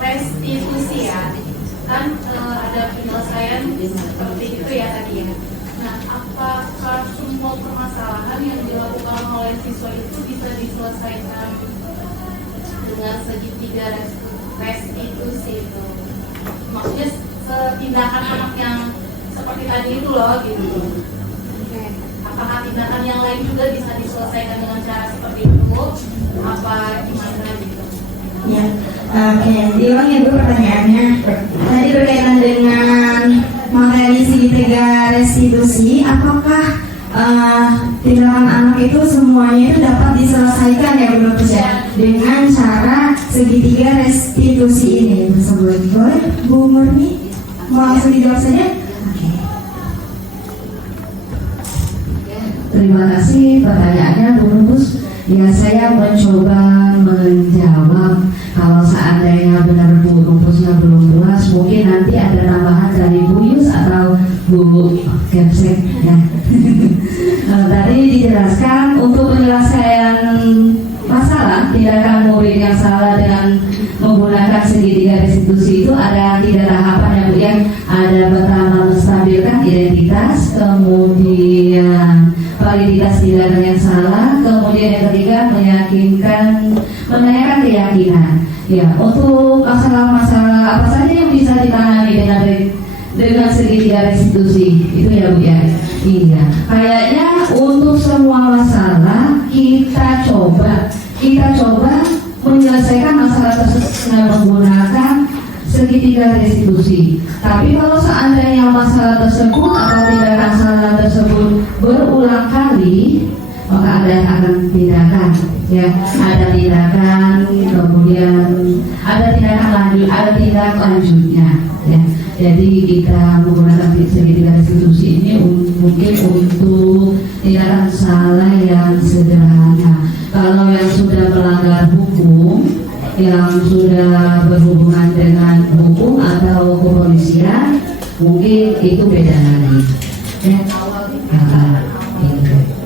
restitusi ya, kan ada penyelesaian seperti itu ya tadi ya. Nah, apakah semua permasalahan yang dilakukan oleh siswa itu bisa diselesaikan dengan segitiga restitusi itu? Maksudnya tindakan anak yang seperti tadi itu loh gitu. Apakah tindakan yang lain juga bisa diselesaikan dengan cara seperti itu? Apa gimana gitu? Ya, oke. Diulang ya Bu pertanyaannya. Tadi berkaitan dengan materi segitiga restitusi, apakah tindakan anak itu semuanya itu dapat diselesaikan ya Bu Rufus ya dengan cara segitiga restitusi ini tersebut? Boleh Bu Murni? Mau langsung dijawab saja? Terima kasih pertanyaannya Bu Rufus. Ya, saya mencoba menjawab. Kalau seandainya benar Bu Rufusnya belum puas, mungkin nanti ada tambahan dari Bu Yus atau Bu Kepsek ya. Tadi dijelaskan untuk penyelesaian masalah tindakan murid yang salah dengan menggunakan segitiga restitusi itu ada 3 tahapan ya Bu ya. Ada pertama menstabilkan identitas, kemudian validitas tindakan yang salah, kemudian yang ketiga menanyakan keyakinan. Ya, untuk masalah-masalah apa saja yang bisa ditangani dengan segitiga restitusi itu ya Bu ya. Iya, kayaknya untuk semua masalah kita coba menyelesaikan masalah tersebut dengan menggunakan segitiga restitusi. Tapi kalau seandainya masalah tersebut atau tindakan salah tersebut berulang kali, maka akan tindakan ya, ada tindakan kemudian ada tindak lanjutnya ya. Jadi kita menggunakan segitiga restitusi ini mungkin untuk tindakan salah yang sederhana. Kalau yang sudah melanggar hukum, yang sudah berhubungan dengan hukum atau kepolisian, mungkin itu beda lagi ya.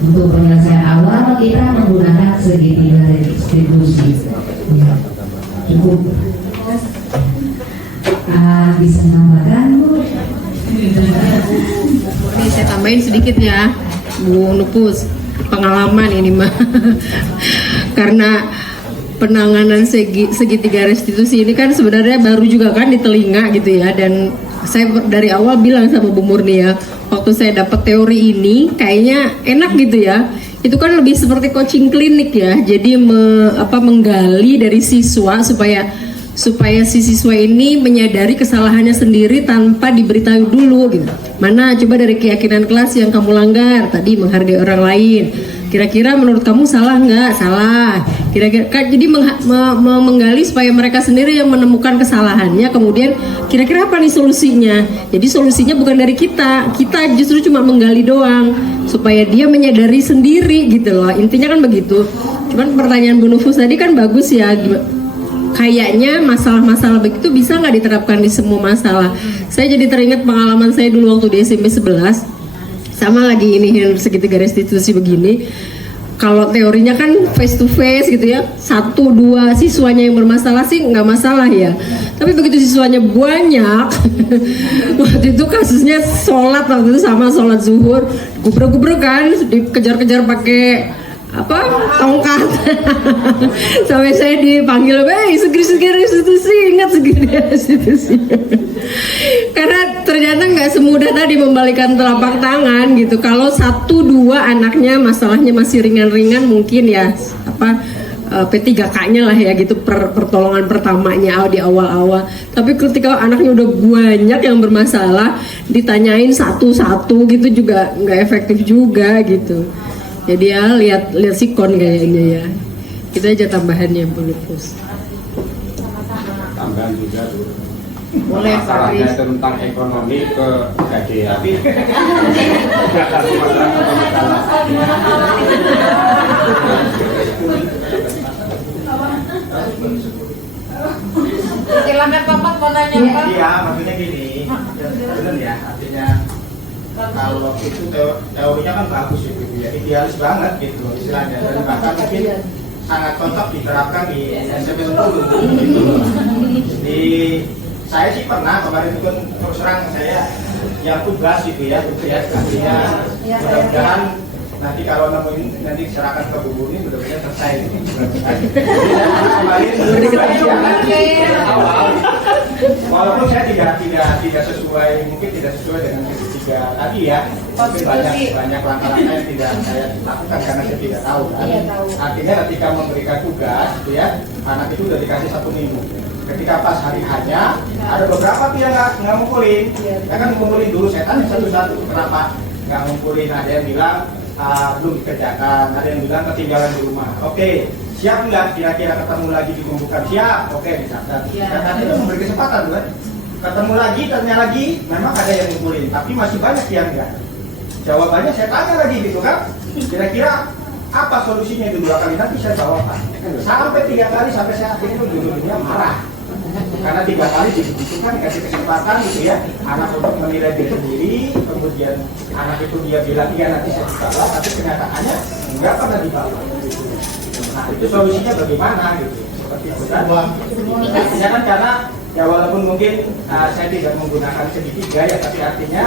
Untuk penyelesaian awal kita menggunakan segitiga restitusi ya. Cukup. Bisa tambahkan Bu? Ini saya tambahin sedikit ya Bu Nupus. pengalaman ini mah. Karena penanganan segitiga restitusi ini kan sebenarnya baru juga kan di telinga gitu ya, dan saya dari awal bilang sama Bu Murni ya, waktu saya dapat teori ini kayaknya enak gitu ya. Itu kan lebih seperti coaching klinik ya, jadi menggali dari siswa supaya si siswa ini menyadari kesalahannya sendiri tanpa diberitahu dulu gitu. Mana coba dari keyakinan kelas yang kamu langgar tadi, menghargai orang lain. Kira-kira menurut kamu salah nggak? Salah. Kira-kira jadi menggali supaya mereka sendiri yang menemukan kesalahannya. Kemudian kira-kira apa nih solusinya? Jadi solusinya bukan dari kita justru cuma menggali doang supaya dia menyadari sendiri gitu loh. Intinya kan begitu. Cuman pertanyaan Bu Nufus tadi kan bagus ya. Kayaknya masalah-masalah begitu bisa nggak diterapkan di semua masalah. Saya jadi teringat pengalaman saya dulu waktu di SMP 11. Sama lagi ini segitiga restitusi begini. Kalau teorinya kan face to face gitu ya, 1-2 siswanya yang bermasalah sih nggak masalah ya. Tapi begitu siswanya banyak, waktu itu kasusnya sholat waktu itu sama sholat zuhur, gubrek-gubrek kan, dikejar-kejar pakai tongkat. Sampai saya dipanggil, segera restitusi, ingat segera restitusi. Karena ternyata nggak semudah tadi membalikan telapak tangan gitu. Kalau 1-2 anaknya masalahnya masih ringan-ringan mungkin ya P3K-nya lah ya gitu, pertolongan pertamanya di awal-awal. Tapi ketika anaknya udah banyak yang bermasalah, ditanyain satu-satu gitu juga nggak efektif juga gitu. Jadi ya lihat sikon kayaknya ya. Itu aja tambahannya Bu Nufus. Tambahan juga tuh. Boleh masalahnya tentang ekonomi ke gadean. Tidak kasih masalah. Silakan Bapak mau nanya Pak. Iya, maksudnya gini, benar ya, artinya kalau itu teorinya kan bagus gitu ya, idealis banget gitu istilahnya, dan bahkan mungkin sangat cocok diterapkan di SMP 10 gitu. Di saya sih pernah kemarin itu kan terus terang saya yang tugas gitu ya, artinya mudah-mudahan nanti kalau nemuin nanti serahkan ke Bu ini mudah-mudahan selesai gitu. Awal, walaupun saya tidak sesuai, mungkin tidak sesuai dengan ketiga tadi ya, mungkin banyak langkah-langkah yang tidak saya lakukan karena saya tidak tahu kan. Artinya ketika memberikan tugas gitu ya, anak itu udah dikasih 1 minggu. Ketika pas hari hanya ada beberapa tuh yang nggak ngumpulin, ya kan ngumpulin dulu, saya tanya satu-satu kenapa nggak ngumpulin. Ada yang bilang belum dikerjakan, ada yang bilang ketinggalan di rumah. Oke, siap nggak kira-kira ketemu lagi dikumpulkan? Siap, oke dicatat. Karena itu memberi kesempatan kan. Ketemu lagi, tanya lagi, memang ada yang ngumpulin, tapi masih banyak yang enggak. Jawabannya saya tanya lagi gitu kan, kira-kira apa solusinya itu 2 kali, nanti saya jawabkan. Sampai 3 kali, sampai saya akhirnya dulunya marah. Karena 3 kali dibutuhkan dikasih kesempatan gitu ya, anak untuk menilai diri sendiri, kemudian anak itu dia bilang iya nanti saya dibawa, tapi kenyataannya enggak pernah dibawa. Nah itu solusinya bagaimana gitu, seperti itu kan. Artinya kan karena ya walaupun mungkin saya tidak menggunakan segitiga ya, tapi artinya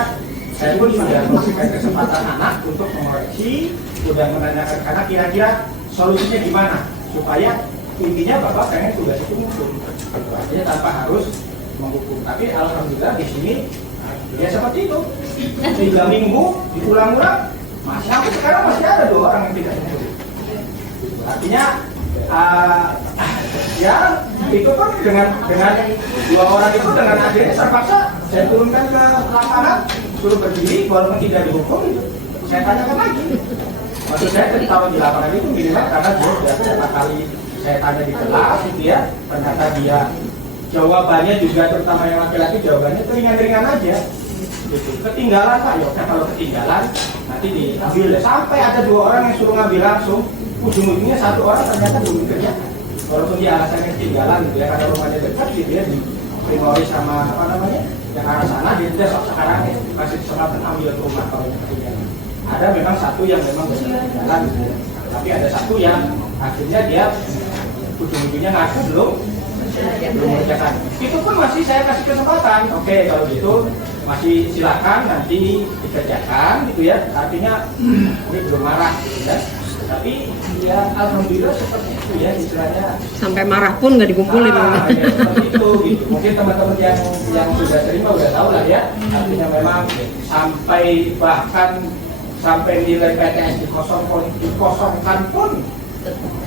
saya pun sudah memberikan kesempatan anak untuk mengoreksi, sudah menanyakan karena kira-kira solusinya gimana supaya intinya Bapak pengen tugas itu muncul, artinya tanpa harus menghukum. Tapi alhamdulillah di sini ya seperti itu, 3 minggu diulang-ulang masih sampai sekarang masih ada 2 orang yang tidak muncul. Artinya ya itu pun dengan 2 orang itu dengan akhirnya terpaksa saya turunkan ke lapangan, suruh berdiri walaupun tidak dihukum, saya tanyakan lagi. Maksud saya tahu di lapangan itu minimal karena dia sudah beberapa kali saya tanya di kelas gitu ya, ternyata dia jawabannya juga terutama yang laki-laki jawabannya itu ringan-ringan aja gitu. Ketinggalan Pak, ya kalau ketinggalan nanti diambil ya. Sampai ada 2 orang yang suruh ngambil langsung, ujung-ujungnya 1 orang ternyata belum kerja walaupun dia alasannya ketinggalan gitu ya, karena rumahnya dekat gitu ya, di Primori sama yang arah sana, dia tidak sekarang masih kesempatan ambil ke rumah kalau ketinggalan. Ada memang 1 yang memang benar ketinggalan gitu ya, tapi ada 1 yang akhirnya dia ujung-ujungnya ngaku belum mengerjakan. Itu pun masih saya kasih kesempatan. Oke, kalau gitu masih silakan nanti dikerjakan gitu ya, artinya ini belum marah gitu kan. Tapi ya alhamdulillah seperti itu ya istilahnya. Sampai marah pun nggak dikumpulin. Ya, seperti itu gitu. Mungkin teman-teman yang sudah terima udah tahu lah ya. Artinya memang sampai bahkan sampai nilai PTS dikosongkan pun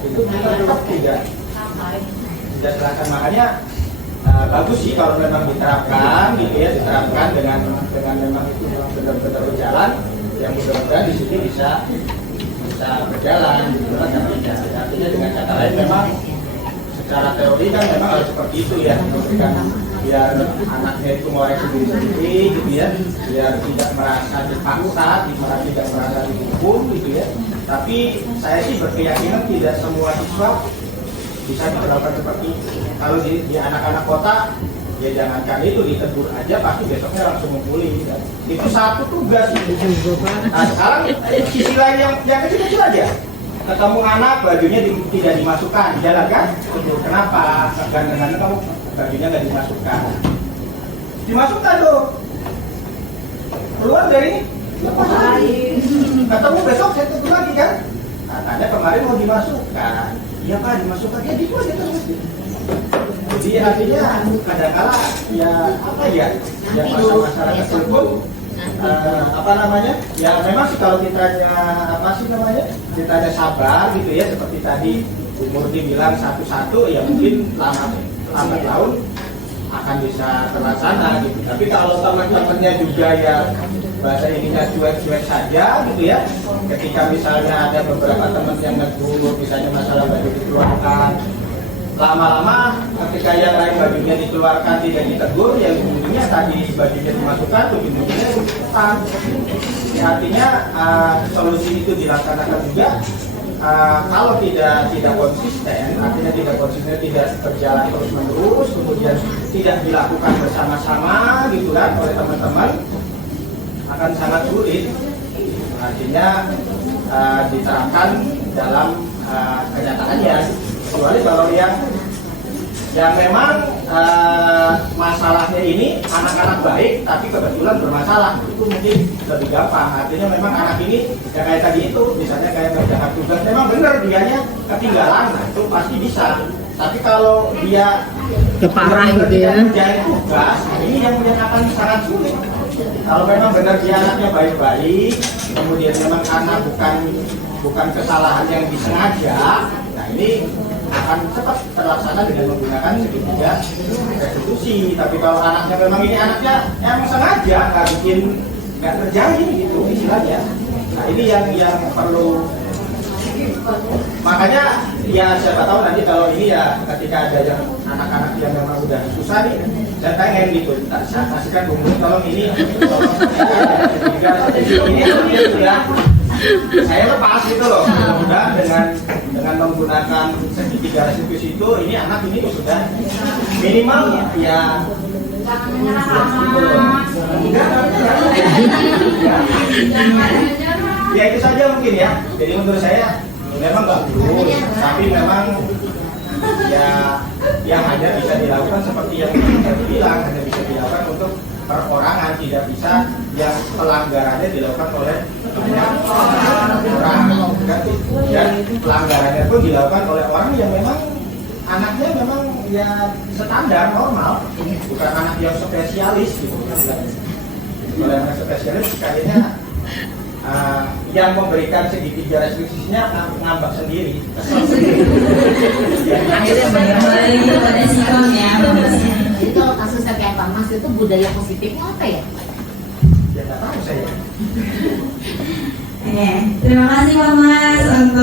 itu kita tetap tidak silakan. Makanya bagus sih kalau memang diterapkan gitu ya, diterapkan dengan memang itu benar-benar berjalan. Yang mudah-mudahan di sini bisa berjalan gitu kan. Artinya dengan kata lain memang secara teori kan memang harus seperti itu ya, memberikan biar anaknya itu ngoreksi diri sendiri gitu ya, biar tidak merasa dipaksa, tidak merasa dihukum gitu ya. Tapi saya sih berkeyakinan tidak semua siswa bisa diperlakukan seperti itu. Kalau di anak-anak kota ya jangankan itu, ditegur aja pasti besoknya langsung ngumpulin kan. Itu satu tugas itu. Nah sekarang sisi lain yang kecil-kecil aja, ketemu anak bajunya tidak dimasukkan di jalan kan, kenapa gantengan kamu bajunya nggak dimasukkan dong, keluar dari lepas lagi, ketemu besok saya tegur lagi kan, katanya kemarin mau dimasukkan, iya pak dimasukkan, ya gitu aja terus. Jadi artinya kadang-kala ya apa ya, yang masalah kecil pun apa namanya, ya memang sih kalau kitanya apa sih namanya, kitanya sabar gitu ya, seperti tadi Bu Murti bilang satu-satu ya mungkin lambat laun akan bisa terlaksana gitu. Tapi kalau teman-temannya juga ya bahasa ininya cuek-cuek saja gitu ya, ketika misalnya ada beberapa teman yang negur misalnya masalah baju dikeluarkan, lama-lama ketika yang lain bajunya dikeluarkan tidak ditegur, ya ujung-ujungnya tadi bajunya dimasukkan, ujung-ujungnya dimasukkan. Ya, artinya solusi itu dilaksanakan juga kalau tidak konsisten, artinya tidak konsisten, tidak berjalan terus-menerus, kemudian tidak dilakukan bersama-sama gitu kan oleh teman-teman, akan sangat sulit. Artinya diterapkan dalam kenyataannya. Kecuali kalau yang memang masalahnya ini anak-anak baik tapi kebetulan bermasalah, itu mungkin lebih gampang. Artinya memang anak ini yang kayak tadi itu, misalnya kayak kerjakan tugas memang benar dianya ketinggalan, nah itu pasti bisa. Tapi kalau dia parah gitu ya, kerjain tugas, ini yang akan sangat sulit. Kalau memang benar dia anaknya baik-baik, kemudian memang karena bukan kesalahan yang disengaja, nah ini akan cepat terlaksana dengan menggunakan segitiga restitusi. Tapi kalau anaknya memang ini anaknya emang sengaja nggak terjadi gitu istilahnya. Nah ini yang perlu. Makanya ya siapa tahu nanti kalau ini ya ketika ada yang anak-anak yang memang udah susah nih, saya pengen gitu, saya kasihkan Bu Murti tolong ini ya. Saya lepas gitu loh, mudah-mudahan dengan menggunakan segitiga restitusi itu, ini anak ini sudah minimal ya ya itu saja mungkin ya. Jadi menurut saya memang nggak perlu, tapi memang ya hanya bisa dilakukan seperti yang kita bilang, hanya bisa dilakukan untuk perorangan, tidak bisa yang pelanggarannya dilakukan oleh banyak orang, dan pelanggarannya pun dilakukan oleh orang yang memang anaknya memang ya standar normal, bukan anak yang spesialis gitu. Kalau anak spesialis kayaknya yang memberikan segitiga restitusinya ngambak sendiri, kesel sendiri. Akhirnya kembali kepada sikon ya. Jadi kalau kasusnya kayak Pak Mas itu budaya positifnya apa ya? Ya nggak tahu saya. Oke, terima kasih Pak Mas untuk